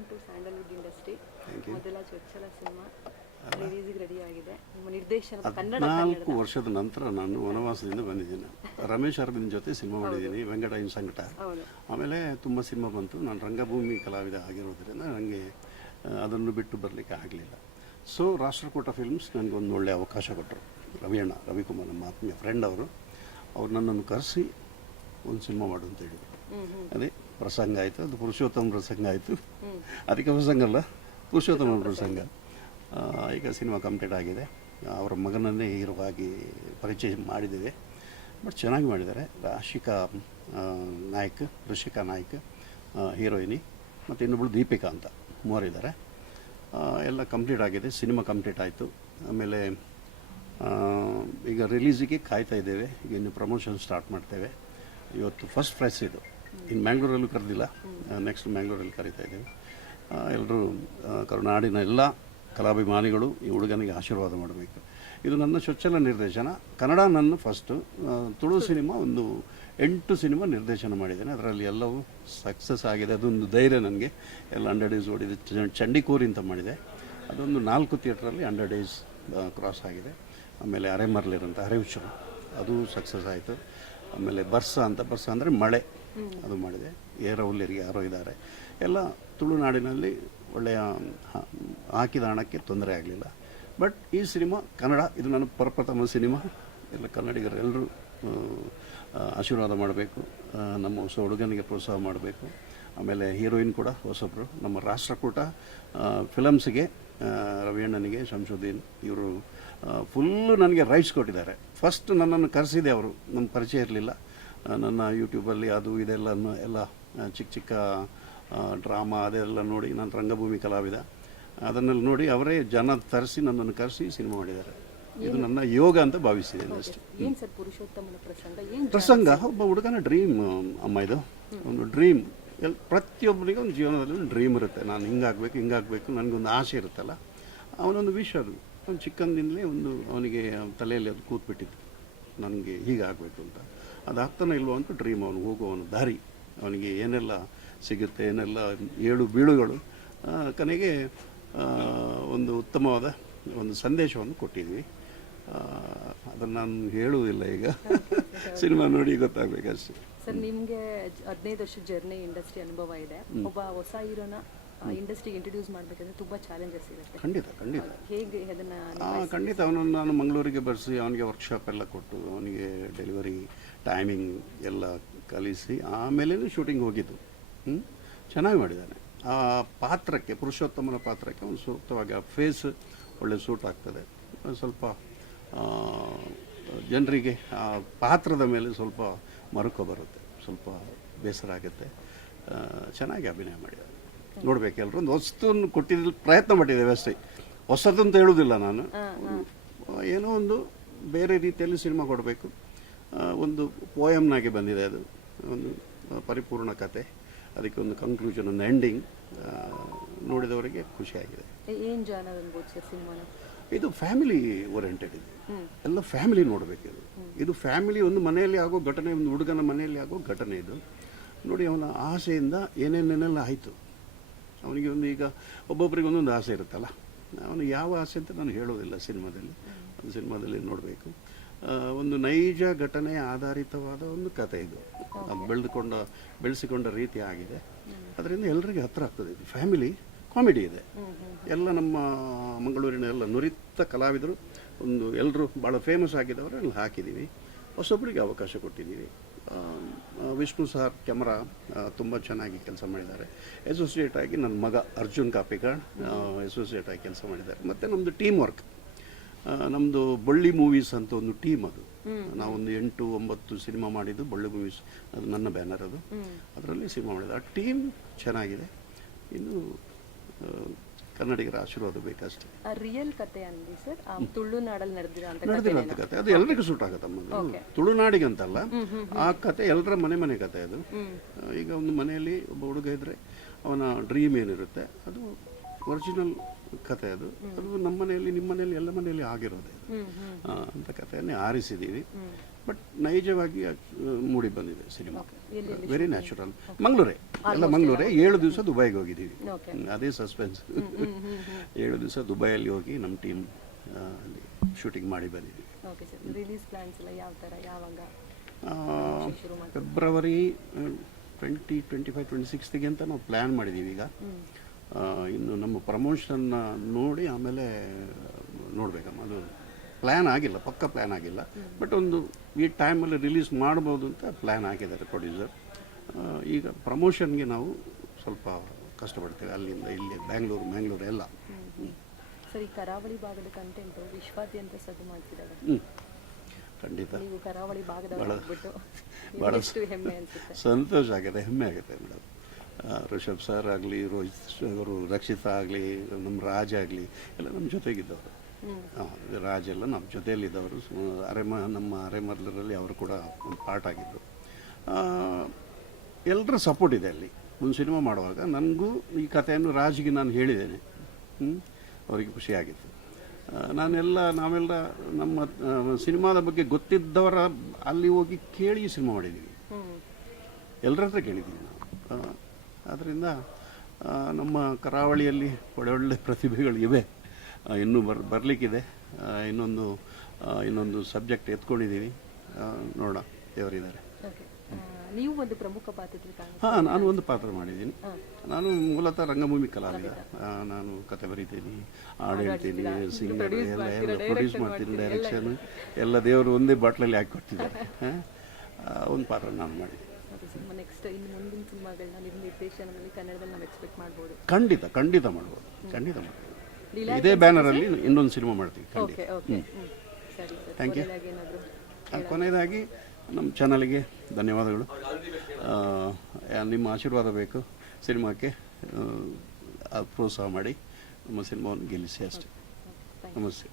Welcome to Sandalwood industry. Thank you. ಮೊದಲ ಚೊಚ್ಚಲ cinema ರಿಲೀಸಿಗೆ ready ಆಗಿದೆ. ನಿಮ್ಮ ನಿರ್ದೇಶನದ ಕನ್ನಡ 14 ವರ್ಷದ ನಂತರ ನಾನು ವನವಾಸದಿಂದ ಬಂದಿದ್ದೀನಿ. ರಮೇಶ್ ಅರವಿಂದ್ ಜೊತೆ ಸಿನಿಮಾ ಮಾಡಿದ್ದೀನಿ, ವೆಂಕಟಯ್ಯನ ಸಂಕಟ. ಹೌದು. ಆಮೇಲೆ ತುಂಬ ಸಿನಿಮಾ ಬಂತು. ನಾನು ರಂಗಭೂಮಿ ಕಲಾವಿದ ಆಗಿರೋದ್ರಿಂದ ನನಗೆ ಅದನ್ನು ಬಿಟ್ಟು ಬರಲಿಕ್ಕೆ ಆಗಲಿಲ್ಲ. ಸೊ ರಾಷ್ಟ್ರಕೂಟ ಫಿಲ್ಮ್ಸ್ ನನಗೊಂದು ಒಳ್ಳೆಯ ಅವಕಾಶ ಕೊಟ್ಟರು. ರವಿಕುಮಾರ್ ನಮ್ಮ ಆತ್ಮೀಯ ಫ್ರೆಂಡ್ ಅವರು ನನ್ನನ್ನು ಕರೆಸಿ ಒಂದು ಸಿನಿಮಾ ಮಾಡು ಅಂತ ಹೇಳಿದರು. ಅದೇ ಪ್ರಸಂಗ ಆಯಿತು, ಅದು ಪುರುಷೋತ್ತಮ ಪ್ರಸಂಗ ಆಯಿತು. ಅದಕ್ಕೆ ಪ್ರಸಂಗ ಅಲ್ಲ, ಪುರುಷೋತ್ತಮ ಪ್ರಸಂಗ. ಈಗ ಸಿನಿಮಾ ಕಂಪ್ಲೀಟ್ ಆಗಿದೆ. ಅವರ ಮಗನನ್ನೇ ಹೀರೋ ಆಗಿ ಪರಿಚಯ ಮಾಡಿದ್ದೇವೆ. ಬಟ್ ಚೆನ್ನಾಗಿ ಮಾಡಿದ್ದಾರೆ. ಋಷಿಕಾ ನಾಯ್ಕ್ ಹೀರೋಯಿನಿ, ಮತ್ತು ಇನ್ನೊಬ್ಬಳು ದೀಪಿಕಾ ಅಂತ, ಮೂವರಿದ್ದಾರೆ. ಎಲ್ಲ ಕಂಪ್ಲೀಟ್ ಆಗಿದೆ. ಸಿನಿಮಾ ಕಂಪ್ಲೀಟ್ ಆಯಿತು. ಆಮೇಲೆ ಈಗ ರಿಲೀಸಿಗೆ ಕಾಯ್ತಾ ಇದ್ದೇವೆ. ಈಗ ಇನ್ನು ಪ್ರಮೋಷನ್ ಸ್ಟಾರ್ಟ್ ಮಾಡ್ತೇವೆ. ಇವತ್ತು ಫಸ್ಟ್ ಪ್ರೈಸ್ ಇದು. ಇನ್ನು ಮ್ಯಾಂಗ್ಳೂರಲ್ಲೂ ಕರೆದಿಲ್ಲ, ನೆಕ್ಸ್ಟ್ ಮ್ಯಾಂಗ್ಳೂರಲ್ಲಿ ಕರೀತಾ ಇದ್ದೇವೆ. ಎಲ್ಲರೂ ಕರುನಾಡಿನ ಎಲ್ಲ ಕಲಾಭಿಮಾನಿಗಳು ಈ ಹುಡುಗನಿಗೆ ಆಶೀರ್ವಾದ ಮಾಡಬೇಕು. ಇದು ನನ್ನ ಚೊಚ್ಚಲ ನಿರ್ದೇಶನ. ಕನ್ನಡ ನನ್ನ ಫಸ್ಟು. ತುಳು ಸಿನಿಮಾ ಒಂದು 8 ಸಿನಿಮಾ ನಿರ್ದೇಶನ ಮಾಡಿದ್ದೇನೆ. ಅದರಲ್ಲಿ ಎಲ್ಲವೂ ಸಕ್ಸಸ್ ಆಗಿದೆ. ಅದೊಂದು ಧೈರ್ಯ ನನಗೆ. ಎಲ್ಲ 100 ಡೇಸ್ ಓಡಿದೆ. ಚಂಡಿಕೋರಿ ಅಂತ ಮಾಡಿದೆ, ಅದೊಂದು 4 ಥಿಯೇಟ್ರಲ್ಲಿ 100 ಡೇಸ್ ಕ್ರಾಸ್ ಆಗಿದೆ. ಆಮೇಲೆ ಅರೆಮರ್ಲಿರಂತ ಹರಿವಿಶ್ವ, ಅದು ಸಕ್ಸಸ್ ಆಯಿತು. ಆಮೇಲೆ ಬರ್ಸ ಅಂದರೆ ಮಳೆ, ಅದು ಮಾಡಿದೆ. ಏರೌಲ್ಯರಿಗೆ ಯಾರೋ ಇದ್ದಾರೆ. ಎಲ್ಲ ತುಳುನಾಡಿನಲ್ಲಿ ಒಳ್ಳೆಯ ಹಾಕಿದ ಹಣಕ್ಕೆ ತೊಂದರೆ ಆಗಲಿಲ್ಲ. ಬಟ್ ಈ ಸಿನಿಮಾ ಕನ್ನಡ, ಇದು ನನ್ನ ಪ್ರಪ್ರಥಮ ಸಿನಿಮಾ. ಎಲ್ಲ ಕನ್ನಡಿಗರು ಎಲ್ಲರೂ ಆಶೀರ್ವಾದ ಮಾಡಬೇಕು. ನಮ್ಮ ಹೊಸ ಹುಡುಗನಿಗೆ ಪ್ರೋತ್ಸಾಹ ಮಾಡಬೇಕು. ಆಮೇಲೆ ಹೀರೋಯಿನ್ ಕೂಡ ಹೊಸಬ್ರು. ನಮ್ಮ ರಾಷ್ಟ್ರಕೂಟ ಫಿಲಮ್ಸ್ಗೆ ರವಿಯಣ್ಣನಿಗೆ, ಶಂಶುದ್ದೀನ್ ಇವರು ಫುಲ್ಲು ನನಗೆ ರೈಟ್ಸ್ ಕೊಟ್ಟಿದ್ದಾರೆ. ಫಸ್ಟ್ ನನ್ನನ್ನು ಕರೆಸಿದೆ ಅವರು, ನಮ್ಮ ಪರಿಚಯ ಇರಲಿಲ್ಲ. ನನ್ನ ಯೂಟ್ಯೂಬಲ್ಲಿ ಅದು ಇದೆಲ್ಲ ಎಲ್ಲ ಚಿಕ್ಕ ಡ್ರಾಮಾ ಅದೆಲ್ಲ ನೋಡಿ, ನಾನು ರಂಗಭೂಮಿ ಕಲಾವಿದ, ಅದನ್ನೆಲ್ಲ ನೋಡಿ ಅವರೇ ಜನ ತರಿಸಿ ನನ್ನನ್ನು ಕರೆಸಿ ಸಿನಿಮಾ ಮಾಡಿದ್ದಾರೆ. ಇದು ನನ್ನ ಯೋಗ ಅಂತ ಭಾವಿಸಿದ್ದೇನೆ ಅಷ್ಟೇ. ಪ್ರಸಂಗ ಒಬ್ಬ ಹುಡುಗನ ಡ್ರೀಮ್ ಅಮ್ಮ. ಇದು ಒಂದು ಡ್ರೀಮ್. ಪ್ರತಿಯೊಬ್ಬನಿಗೆ ಒಂದು ಜೀವನದಲ್ಲಿ ಒಂದು ಡ್ರೀಮ್ ಇರುತ್ತೆ. ನಾನು ಹಿಂಗಾಗಬೇಕು ನನಗೊಂದು ಆಸೆ ಇರುತ್ತಲ್ಲ, ಅವನೊಂದು ವಿಷ್ ಅದು. ಅವನು ಚಿಕ್ಕಂದಿಂದಲೇ ಒಂದು ಅವನಿಗೆ ತಲೆಯಲ್ಲಿ ಅದು ಕೂತ್ಬಿಟ್ಟಿತ್ತು, ನನಗೆ ಹೀಗಾಗಬೇಕು ಅಂತ. ಅದಾಗ್ತಾನೆ ಇಲ್ವೋ ಅಂತ ಡ್ರೀಮ್. ಅವನು ಹೋಗುವವನು ದಾರಿ, ಅವನಿಗೆ ಏನೆಲ್ಲ ಸಿಗುತ್ತೆ, ಏನೆಲ್ಲ ಏಳು ಬೀಳುಗಳು. ಕೊನೆಗೆ ಒಂದು ಉತ್ತಮವಾದ ಒಂದು ಸಂದೇಶವನ್ನು ಕೊಟ್ಟಿದ್ವಿ. ಅದನ್ನು ನಾನು ಹೇಳುವುದಿಲ್ಲ ಈಗ, ಸಿನಿಮಾ ನೋಡಿ ಗೊತ್ತಾಗಬೇಕಷ್ಟೇ. ಸರ್, ನಿಮಗೆ 15 ವರ್ಷದ ಜರ್ನಿ ಇಂಡಸ್ಟ್ರಿ ಅನುಭವ ಇದೆ. ಒಬ್ಬ ಹೊಸ ಹೀರೋನ ಇಂಡಸ್ಟ್ರಿಗೆ ಇಂಟ್ರೊಡ್ಯೂಸ್ ಮಾಡಬೇಕಂದ್ರೆ ತುಂಬ ಚಾಲೆಂಜಸ್ ಇರುತ್ತೆ. ಖಂಡಿತ ಹೇಗೆ ಅದನ್ನು? ಖಂಡಿತ. ಅವನನ್ನು ನಾನು ಮಂಗಳೂರಿಗೆ ಬರೆಸಿ ಅವನಿಗೆ ವರ್ಕ್ಶಾಪ್ ಎಲ್ಲ ಕೊಟ್ಟು, ಅವನಿಗೆ ಡೆಲಿವರಿ ಟೈಮಿಂಗ್ ಎಲ್ಲ ಕಲಿಸಿ ಆಮೇಲೆ ಶೂಟಿಂಗ್ ಹೋಗಿದ್ದು. ಚೆನ್ನಾಗಿ ಮಾಡಿದ್ದಾನೆ. ಆ ಪಾತ್ರಕ್ಕೆ, ಪುರುಷೋತ್ತಮನ ಪಾತ್ರಕ್ಕೆ ಒಂದು ಸೂಕ್ತವಾಗಿ ಆ ಫೇಸ್ ಒಳ್ಳೆ ಸೂಟ್ ಆಗ್ತದೆ. ಸ್ವಲ್ಪ ಜನರಿಗೆ ಆ ಪಾತ್ರದ ಮೇಲೆ ಸ್ವಲ್ಪ ಮರುಕ ಬರುತ್ತೆ, ಸ್ವಲ್ಪ ಬೇಸರ ಆಗುತ್ತೆ. ಚೆನ್ನಾಗಿ ಅಭಿನಯ ಮಾಡಿದ್ದಾರೆ. ನೋಡ್ಬೇಕು ಎಲ್ಲರೂ. ಒಂದು ವಸ್ತುವನ್ನು ಕೊಟ್ಟಿದ್ದ ಪ್ರಯತ್ನ ಪಟ್ಟಿದ್ದೇವೆ ಅಷ್ಟೇ. ಹೊಸದಂತ ಹೇಳುವುದಿಲ್ಲ ನಾನು. ಏನೋ ಒಂದು ಬೇರೆ ರೀತಿಯಲ್ಲಿ ಸಿನಿಮಾ ಕೊಡಬೇಕು. ಒಂದು ಪೋಯಮ್ನಾಗೆ ಬಂದಿದೆ. ಅದು ಒಂದು ಪರಿಪೂರ್ಣ ಕತೆ. ಅದಕ್ಕೆ ಒಂದು ಕನ್ಕ್ಲೂಷನ್, ಒಂದು ಎಂಡಿಂಗ್ ನೋಡಿದವರಿಗೆ ಖುಷಿಯಾಗಿದೆ. ಏನು ಜಾನರ್ ಅನ್ಬೋದು ಸರ್ ಸಿನಿಮಾನ? ಇದು ಫ್ಯಾಮಿಲಿ ಓರಿಯೆಂಟೆಡ್. ಇದು ಎಲ್ಲ ಫ್ಯಾಮಿಲಿ ನೋಡಬೇಕು. ಇದು ಫ್ಯಾಮಿಲಿ, ಒಂದು ಮನೆಯಲ್ಲಿ ಆಗೋ ಘಟನೆ, ಒಂದು ಹುಡುಗನ ಮನೆಯಲ್ಲಿ ಆಗೋ ಘಟನೆ ಇದು. ನೋಡಿ, ಅವನ ಆಸೆಯಿಂದ ಏನೇನೇನೆಲ್ಲ ಆಯಿತು. ಅವನಿಗೆ ಒಂದು, ಈಗ ಒಬ್ಬೊಬ್ಬರಿಗೆ ಒಂದೊಂದು ಆಸೆ ಇರುತ್ತಲ್ಲ, ಅವನು ಯಾವ ಆಸೆ ಅಂತ ನಾನು ಹೇಳೋದಿಲ್ಲ ಸಿನಿಮಾದಲ್ಲಿ. ಅದು ಸಿನಿಮಾದಲ್ಲಿ ನೋಡಬೇಕು. ಒಂದು ನೈಜ ಘಟನೆ ಆಧಾರಿತವಾದ ಒಂದು ಕತೆ ಇದು. ಬೆಳೆಸಿಕೊಂಡ ರೀತಿ ಆಗಿದೆ. ಅದರಿಂದ ಎಲ್ಲರಿಗೆ ಹತ್ತಿರ ಆಗ್ತದೆ. ಇದು ಫ್ಯಾಮಿಲಿ ಕಾಮಿಡಿ ಇದೆ. ಎಲ್ಲ ನಮ್ಮ ಮಂಗಳೂರಿನ ಎಲ್ಲ ನುರಿತ ಕಲಾವಿದರು, ಒಂದು ಎಲ್ಲರೂ ಭಾಳ ಫೇಮಸ್ ಆಗಿದ್ದವರು ಎಲ್ಲ ಹಾಕಿದ್ದೀವಿ. ಹೊಸೊಬ್ಬರಿಗೆ ಅವಕಾಶ ಕೊಟ್ಟಿದ್ದೀವಿ. ವಿಷ್ಣು ಸರ್ ಕ್ಯಾಮ್ರಾ ತುಂಬ ಚೆನ್ನಾಗಿ ಕೆಲಸ ಮಾಡಿದ್ದಾರೆ. ಅಸೋಸಿಯೇಟ್ ಆಗಿ ನನ್ನ ಮಗ ಅರ್ಜುನ್ ಕಾಪಿಕಾಡ್ ಅಸೋಸಿಯೇಟ್ ಆಗಿ ಕೆಲಸ ಮಾಡಿದ್ದಾರೆ. ಮತ್ತು ನಮ್ಮದು ಟೀಮ್ ವರ್ಕ್. ನಮ್ಮದು ಬಳ್ಳಿ ಮೂವೀಸ್ ಅಂತ ಒಂದು ಟೀಮ್. ಅದು ನಾವೊಂದು 8-9 ಸಿನಿಮಾ ಮಾಡಿದ್ದು ಬಳ್ಳಿ ಮೂವೀಸ್. ಅದು ನನ್ನ ಬ್ಯಾನರ್. ಅದು ಅದರಲ್ಲಿ ಸಿನಿಮಾ ಮಾಡಿದ್ದು. ಆ ಟೀಮ್ ಚೆನ್ನಾಗಿದೆ. ಇನ್ನು ಕನ್ನಡಿಗರ ಆಶೀರ್ವಾದ ಬೇಕಷ್ಟೇ. ರಿಯಲ್ ಕತೆ ಅಂದಿ ಸರ್, ತುಳುನಾಡಲ್ಲಿ ನಡೆದಿರೋಂಥ ಕತೆ. ಅದು ಎಲ್ಲರಿಗೂ ಸೂಟ್ ಆಗುತ್ತಮ್ಮ. ತುಳುನಾಡಿಗಂತಲ್ಲ, ಆ ಕತೆ ಎಲ್ಲರ ಮನೆ ಕತೆ. ಅದು ಈಗ ಒಂದು ಮನೆಯಲ್ಲಿ ಒಬ್ಬ ಹುಡುಗ ಇದ್ರೆ ಅವನ ಡ್ರೀಮ್ ಏನಿರುತ್ತೆ, ಅದು ಒರಿಜಿನಲ್ ಕತೆ. ಅದು ನಮ್ಮ ಮನೆಯಲ್ಲಿ, ನಿಮ್ಮ ಮನೆಯಲ್ಲಿ, ಎಲ್ಲ ಮನೆಯಲ್ಲಿ ಆಗಿರೋದೆ ಅಂತ ಕಥೆಯನ್ನೇ ಆರಿಸಿದ್ದೀವಿ. ಬಟ್ ನೈಜವಾಗಿ ಮೂಡಿ ಬಂದಿದೆ ಸಿನಿಮಾ. ಎಲ್ಲಿ ವೆರಿ ನ್ಯಾಚುರಲ್. ಮಂಗಳೂರೇ, ಎಲ್ಲ ಮಂಗಳೂರೇ. 7 ದಿವಸ ದುಬೈಗೆ ಹೋಗಿದ್ದೀವಿ. ಓಕೆ. ಅದೇ ಸಸ್ಪೆನ್ಸ್. 7 ದಿವಸ ದುಬೈಯಲ್ಲಿ ಹೋಗಿ ನಮ್ಮ ಟೀಮ್ ಅಲ್ಲಿ ಶೂಟಿಂಗ್ ಮಾಡಿ ಬಂದಿದ್ದೀವಿ. Okay sir. ರಿಲೀಸ್ ಪ್ಲಾನ್ಸ್ ಎಲ್ಲ ಯಾವ ಥರ, ಯಾವಾಗ ಶುರು ಮಾಡಿ? ಫೆಬ್ರವರಿ 2025, 26ಗೆ ಅಂತ ನಾವು ಪ್ಲ್ಯಾನ್ ಮಾಡಿದ್ದೀವಿ ಈಗ. ಇನ್ನು ನಮ್ಮ ಪ್ರಮೋಷನ್ನ ನೋಡಿ ಆಮೇಲೆ ನೋಡಬೇಕಮ್ಮ. ಅದು ಪ್ಲ್ಯಾನ್ ಆಗಿಲ್ಲ, ಪಕ್ಕ ಪ್ಲ್ಯಾನ್ ಆಗಿಲ್ಲ. ಬಟ್ ಒಂದು ಈ ಟೈಮಲ್ಲಿ ರಿಲೀಸ್ ಮಾಡ್ಬೋದು ಅಂತ ಪ್ಲ್ಯಾನ್ ಆಗಿದ್ದಾರೆ ಪ್ರೊಡ್ಯೂಸರ್. ಈಗ ಪ್ರಮೋಷನ್ಗೆ ನಾವು ಸ್ವಲ್ಪ ಕಷ್ಟಪಡ್ತೇವೆ, ಅಲ್ಲಿಂದ ಇಲ್ಲಿ ಮ್ಯಾಂಗ್ಳೂರು ಎಲ್ಲ. ಸರ್, ಈ ಕರಾವಳಿ ಭಾಗದ ಕಂಟೆಂಟು ವಿಶ್ವಾದ್ಯಂತ ಸದ್ದು ಮಾಡ್ತಿದ್ದಾರೆ. ಖಂಡಿತ ನೀವು ಕರಾವಳಿ ಭಾಗದವರಾಗ್ಬಿಟ್ಟು ಎಷ್ಟು ಹೆಮ್ಮೆ ಅನಿಸುತ್ತೆ? ಸಂತೋಷ ಆಗುತ್ತೆ, ಹೆಮ್ಮೆ ಆಗುತ್ತೆ ಮೇಡಮ್. ಋಷಭ್ ಸರ್ ಆಗಲಿ, ರೋಹಿತ್ ಅವರು, ರಕ್ಷಿತಾ ಆಗಲಿ, ನಮ್ಮ ರಾಜ್ ಆಗಲಿ ಎಲ್ಲ ನಮ್ಮ ಜೊತೆಗಿದ್ದವರು. ರಾಜ್ ಎಲ್ಲ ನಮ್ಮ ಜೊತೆಯಲ್ಲಿದ್ದವರು. ನಮ್ಮ ಅರೆಮರ್ಲರಲ್ಲಿ ಅವರು ಕೂಡ ಒಂದು ಪಾರ್ಟ್ ಆಗಿದ್ದರು. ಎಲ್ಲರ ಸಪೋರ್ಟ್ ಇದೆ ಅಲ್ಲಿ. ಒಂದು ಸಿನಿಮಾ ಮಾಡುವಾಗ ನನಗೂ ಈ ಕಥೆಯನ್ನು ರಾಜ್ಗೆ ನಾನು ಹೇಳಿದ್ದೇನೆ. ಅವರಿಗೆ ಖುಷಿಯಾಗಿತ್ತು. ನಾವೆಲ್ಲ ನಮ್ಮ ಸಿನಿಮಾದ ಬಗ್ಗೆ ಗೊತ್ತಿದ್ದವರ ಅಲ್ಲಿ ಹೋಗಿ ಕೇಳಿ ಸಿನಿಮಾ ಮಾಡಿದ್ದೀವಿ. ಎಲ್ಲರ ಹತ್ರ ಕೇಳಿದ್ದೀವಿ ನಾವು. ಆದ್ದರಿಂದ ನಮ್ಮ ಕರಾವಳಿಯಲ್ಲಿ ಒಳ್ಳೆ ಪ್ರತಿಭೆಗಳು ಇವೆ. ಇನ್ನೂ ಬರಲಿಕ್ಕಿದೆ. ಇನ್ನೊಂದು ಸಬ್ಜೆಕ್ಟ್ ಎತ್ಕೊಂಡಿದ್ದೀವಿ. ನೋಡೋಣ, ದೇವರಿದ್ದಾರೆ. ನೀವು ಒಂದು ಪ್ರಮುಖ ಪಾತ್ರದಲ್ಲಿ ಹಾಂ, ನಾನು ಒಂದು ಪಾತ್ರ ಮಾಡಿದ್ದೀನಿ. ನಾನು ಮೂಲತಃ ರಂಗಭೂಮಿ ಕಲಾವಿದ. ನಾನು ಕತೆ ಬರೀತೀನಿ, ಹಾಡು ಹೇಳ್ತೀನಿ, ಸಿಂಗರ್ ಎಲ್ಲ ಪ್ರೊಡ್ಯೂಸ್ ಮಾಡ್ತೀನಿ, ಡೈರೆಕ್ಷನ್ ಎಲ್ಲ ದೇವರು ಒಂದೇ ಬಾಟ್ಲಲ್ಲಿ ಹಾಕಿ ಕೊಡ್ತಿದ್ದಾರೆ. ಒಂದು ಪಾತ್ರ ನಾನು ಮಾಡಿದ್ದೀನಿ. ನೆಕ್ಸ್ಟ್ ಇನ್ನು ಮುಂದಿನ ಸಿನಿಮಾಗಳನ್ನ ನಿಮ್ಮ ನಿರ್ದೇಶನದಲ್ಲಿ ಕನ್ನಡದಲ್ಲಿ ನಾವು ಎಕ್ಸ್ಪೆಕ್ಟ್ ಮಾಡ್ಬೋದು? ಖಂಡಿತ ಮಾಡ್ಬೋದು. ಇದೇ ಬ್ಯಾನರಲ್ಲಿ ಇನ್ನೊಂದು ಸಿನಿಮಾ ಮಾಡ್ತೀವಿ. Thank you. ಕೊನೆಯದಾಗಿ ನಮ್ಮ ಚಾನಲ್ಗೆ ಧನ್ಯವಾದಗಳು. ನಿಮ್ಮ ಆಶೀರ್ವಾದ ಬೇಕು ಸಿನಿಮಾಕ್ಕೆ. ಪ್ರೋತ್ಸಾಹ ಮಾಡಿ ನಮ್ಮ ಸಿನಿಮಾವನ್ನು ಗೆಲ್ಲಿಸಿ ಅಷ್ಟೇ. ನಮಸ್ತೆ.